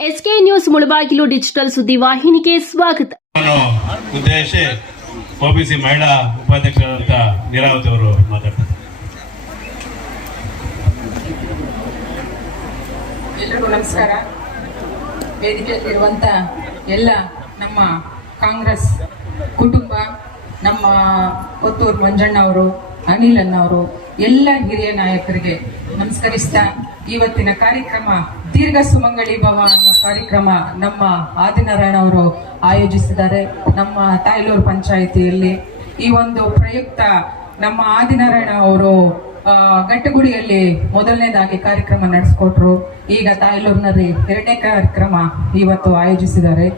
SK news Mulbagal digital ಸುದ್ದಿ ವಾಹಿನಿಗೆ ಸ್ವಾಗತ. ಉದ್ದೇಶ ಒಬಿಸಿ ಮಹಿಳಾ ಉಪಾಧ್ಯಕ್ಷರಾದಂತ ನೀರಾವತಿ ಅವರು ಮಾತಾಡ್ತಾರೆ ಎಲ್ರಿಗೂ ನಮಸ್ಕಾರ. ವೇದಿಕೆಯಲ್ಲಿರುವಂತ ಎಲ್ಲ ನಮ್ಮ ಕಾಂಗ್ರೆಸ್ ಕುಟುಂಬ ನಮ್ಮ ಒತ್ತೂರು ಮಂಜಣ್ಣ ಅವರು ಅನಿಲ್ ಅಣ್ಣವರು ಎಲ್ಲ ಹಿರಿಯ ನಾಯಕರಿಗೆ ನಮಸ್ಕರಿಸ್ತಾ ಇವತ್ತಿನ ಕಾರ್ಯಕ್ರಮ ದೀರ್ಘ ಸುಮಂಗಳಿ ಭವ ಅನ್ನೋ ಕಾರ್ಯಕ್ರಮ ನಮ್ಮ ಆದಿನಾರಾಯಣ ಅವರು ಆಯೋಜಿಸಿದ್ದಾರೆ. ನಮ್ಮ ತಾಯ್ಲೂರು ಪಂಚಾಯಿತಿಯಲ್ಲಿ ಈ ಒಂದು ಪ್ರಯುಕ್ತ ನಮ್ಮ ಆದಿನಾರಾಯಣ ಅವರು ಗಟ್ಟಗುಡಿಯಲ್ಲಿ ಮೊದಲನೇದಾಗಿ ಕಾರ್ಯಕ್ರಮ ನಡೆಸ್ಕೊಟ್ರು. ಈಗ ತಾಯ್ಲೂರಿನಲ್ಲಿ ಎರಡನೇ ಕಾರ್ಯಕ್ರಮ ಇವತ್ತು ಆಯೋಜಿಸಿದ್ದಾರೆ.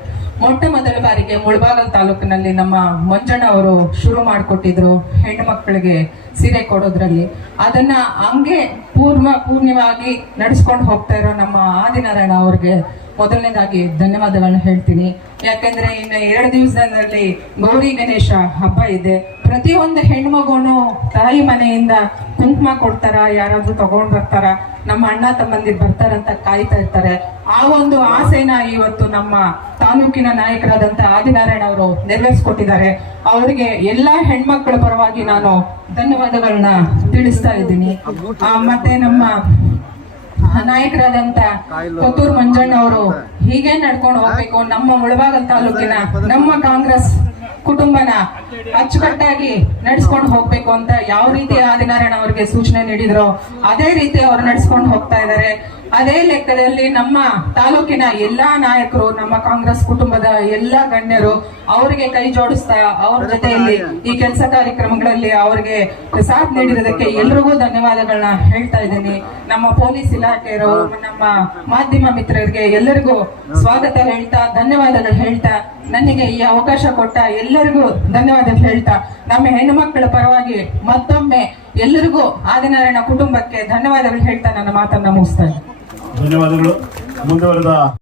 ಮೊಟ್ಟ ಮೊದಲ ಬಾರಿಗೆ ಮುಳಬಾಗಲ್ ತಾಲೂಕಿನಲ್ಲಿ ನಮ್ಮ ಮಂಜಣ್ಣ ಅವರು ಶುರು ಮಾಡಿಕೊಟ್ಟಿದ್ರು ಹೆಣ್ಣು ಮಕ್ಕಳಿಗೆ ಸೀರೆ ಕೊಡೋದ್ರಲ್ಲಿ. ಅದನ್ನ ಹಂಗೆ ಪೂರ್ವ ಪೂರ್ಣವಾಗಿ ನಡೆಸ್ಕೊಂಡು ಹೋಗ್ತಾ ಇರೋ ನಮ್ಮ ಆದಿನಾರಾಯಣ ಅವ್ರಿಗೆ ಮೊದಲನೇದಾಗಿ ಧನ್ಯವಾದಗಳನ್ನ ಹೇಳ್ತೀನಿ. ಯಾಕಂದ್ರೆ ಇನ್ನು ಎರಡು ದಿವಸದಲ್ಲಿ ಗೌರಿ ಗಣೇಶ ಹಬ್ಬ ಇದೆ. ಪ್ರತಿಯೊಂದು ಹೆಣ್ಮಗುನು ತಾಯಿ ಮನೆಯಿಂದ ಕುಂಕುಮ ಕೊಡ್ತಾರ, ಯಾರಾದ್ರೂ ತಗೊಂಡ್ ಬರ್ತಾರ ನಮ್ಮ ಅಣ್ಣ ತಮ್ಮಂದಿರ್ ಬರ್ತಾರಂತ ಕಾಯ್ತಾ ಇರ್ತಾರೆ. ಆ ಒಂದು ಆಸೆನ ಇವತ್ತು ನಮ್ಮ ತಾಲೂಕಿನ ನಾಯಕರಾದಂತ ಆದಿನಾರಾಯಣ ಅವರು ನೆರವೇರಿಸ್ಕೊಟ್ಟಿದ್ದಾರೆ. ಅವರಿಗೆ ಎಲ್ಲಾ ಹೆಣ್ಮಕ್ಳ ಪರವಾಗಿ ನಾನು ಧನ್ಯವಾದಗಳನ್ನ ತಿಳಿಸ್ತಾ ಇದ್ದೀನಿ. ಮತ್ತೆ ನಮ್ಮ ನಾಯಕರಾದಂತ ಕೊತ್ತೂರು ಮಂಜಣ್ಣ ಅವರು ಹೀಗೆ ನಡ್ಕೊಂಡು ಹೋಗ್ಬೇಕು. ನಮ್ಮ ಮುಳಬಾಗಲ್ ತಾಲೂಕಿನ, ನಮ್ಮ ಕಾಂಗ್ರೆಸ್ ಕುಟುಂಬನ ಅಚ್ಚುಕಟ್ಟಾಗಿ ನಡ್ಸ್ಕೊಂಡು ಹೋಗ್ಬೇಕು ಅಂತ ಯಾವ ರೀತಿ ಆದಿನಾರಾಯಣ ಅವ್ರಿಗೆ ಸೂಚನೆ ನೀಡಿದ್ರು, ಅದೇ ರೀತಿ ಅವ್ರು ನಡ್ಸ್ಕೊಂಡು ಹೋಗ್ತಾ ಇದ್ದಾರೆ ಅದೇ ಲೆಕ್ಕದಲ್ಲಿ ನಮ್ಮ ತಾಲೂಕಿನ ಎಲ್ಲಾ ನಾಯಕರು, ನಮ್ಮ ಕಾಂಗ್ರೆಸ್ ಕುಟುಂಬದ ಎಲ್ಲಾ ಗಣ್ಯರು ಅವರಿಗೆ ಕೈ ಜೋಡಿಸ್ತಾ ಅವ್ರ ಜೊತೆಯಲ್ಲಿ ಈ ಕೆಲಸ ಕಾರ್ಯಕ್ರಮಗಳಲ್ಲಿ ಅವರಿಗೆ ಸಾಥ್ ನೀಡಿರೋದಕ್ಕೆ ಎಲ್ರಿಗೂ ಧನ್ಯವಾದಗಳನ್ನ ಹೇಳ್ತಾ ಇದ್ದೀನಿ. ನಮ್ಮ ಪೊಲೀಸ್ ಇಲಾಖೆಯವರು, ನಮ್ಮ ಮಾಧ್ಯಮ ಮಿತ್ರರಿಗೆ ಎಲ್ಲರಿಗೂ ಸ್ವಾಗತ ಹೇಳ್ತಾ, ಧನ್ಯವಾದಗಳು ಹೇಳ್ತಾ, ನನಗೆ ಈ ಅವಕಾಶ ಕೊಟ್ಟ ಎಲ್ಲರಿಗೂ ಧನ್ಯವಾದಗಳು ಹೇಳ್ತಾ, ನಮ್ಮ ಹೆಣ್ಣು ಪರವಾಗಿ ಮತ್ತೊಮ್ಮೆ ಎಲ್ಲರಿಗೂ ಆದಿನಾರಾಯಣ ಕುಟುಂಬಕ್ಕೆ ಧನ್ಯವಾದಗಳು ಹೇಳ್ತಾ ನನ್ನ ಮಾತನ್ನ ಮುಗಿಸ್ತಾ ಧನ್ಯವಾದಗಳು ಮುಂದುವರೆದ